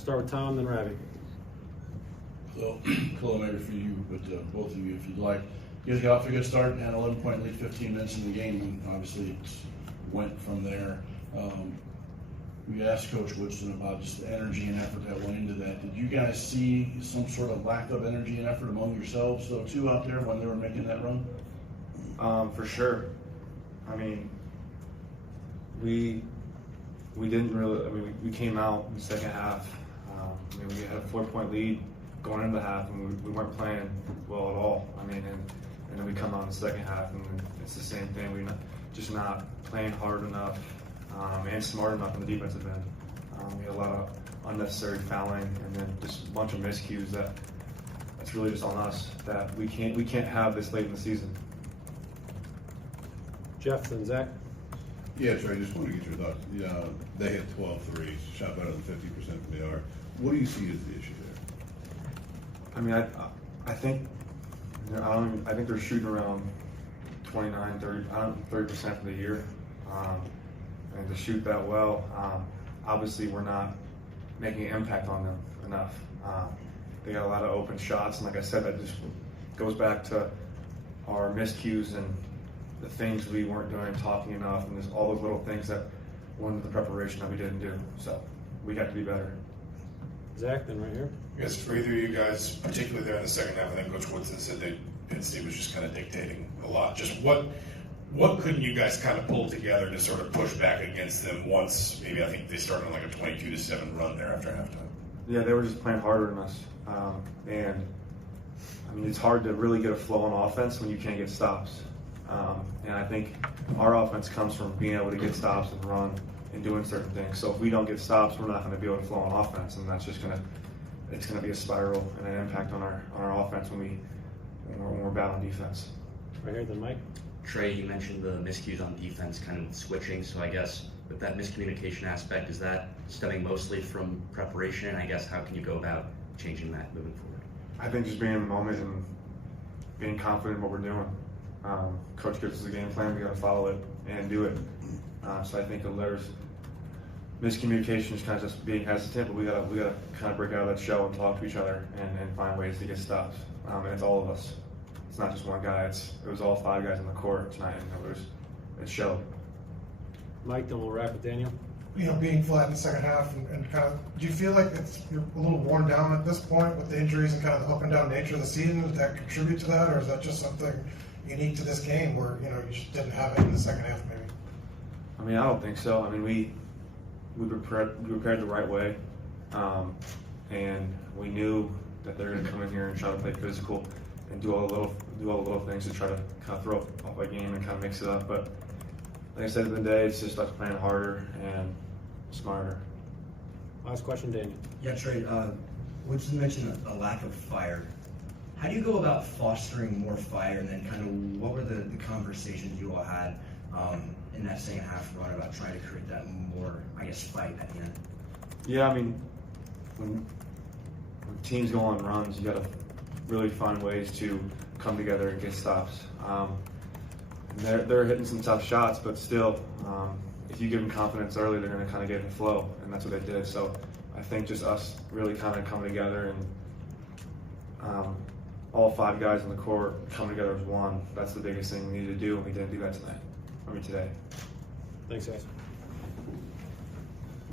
Start with Tom, then Ravi. So, Kel'el, maybe for you, but both of you, if you'd like. You guys got off to a good start, had an 11-point lead 15 minutes in the game, and obviously it went from there. We asked Coach Woodson about just the energy and effort that went into that. Did you guys see some sort of lack of energy and effort among yourselves, though, too, out there when they were making that run? For sure. I mean, we didn't really. I mean, we came out in the second half. I mean, we had a 4-point lead going into the half, and we weren't playing well at all. I mean, and then we come out in the second half, and it's the same thing. We're just not playing hard enough and smart enough on the defensive end. We had a lot of unnecessary fouling, and then just a bunch of miscues that's really just on us. That we can't have this late in the season. Jeff, then Zach. Yeah, Trey, just wanted to get your thoughts. They hit 12 threes, shot better than 50% from the arc. What do you see as the issue there? I mean, I think I think they're shooting around 29, 30% for the year, and to shoot that well, obviously we're not making an impact on them enough. They got a lot of open shots, and like I said, that just goes back to our miscues and the things we weren't doing, talking enough, and there's all those little things that went into the preparation that we didn't do. So we got to be better. Zach, then right here. I guess for either of you guys, particularly there in the second half, I think Coach Woodson said that Penn State was just kind of dictating a lot. Just what couldn't you guys kind of pull together to sort of push back against them once maybe I think they started on like a 22-7 run there after halftime? Yeah, they were just playing harder than us, and I mean it's hard to really get a flow on offense when you can't get stops. And I think our offense comes from being able to get stops and run and doing certain things. So if we don't get stops, we're not going to be able to flow on offense, and that's just it's going to be a spiral and an impact on our offense when we're bad on defense. Right here, then Mike. Trey, you mentioned the miscues on defense kind of switching, so I guess with that miscommunication aspect, is that stemming mostly from preparation? I guess how can you go about changing that moving forward? I think just being in the moment and being confident in what we're doing. Coach gives us a game plan, we got to follow it and do it. So I think there's miscommunication is kind of just being hesitant, but we gotta kind of break out of that shell and talk to each other and find ways to get stops. And it's all of us. It's not just one guy. It was all 5 guys on the court tonight, and it showed. Mike, then we'll wrap with Daniel. Being flat in the second half and kind of, do you feel like you're a little worn down at this point with the injuries and kind of the up and down nature of the season? Did that contribute to that, or is that just something unique to this game where you just didn't have it in the second half maybe? I mean, I don't think so. I mean, we prepared the right way, and we knew that they're going to come in here and try to play physical and do all the little things to try to kind of throw off our game and kind of mix it up. But like I said, at the end of the day, it's just us playing harder and smarter. Last question, Daniel. Yeah, Trey, Woodson mentioned a lack of fire. How do you go about fostering more fire, and then kind of what were the conversations you all had in that second half run about trying to create that more, I guess, fight at the end? Yeah, I mean, when teams go on runs, you got to really find ways to come together and get stops. They're hitting some tough shots, but still, if you give them confidence early, they're going to kind of get in the flow, and that's what they did. So I think just us really kind of coming together and all 5 guys on the court coming together as one. That's the biggest thing we need to do, and we didn't do that today. Thanks, guys.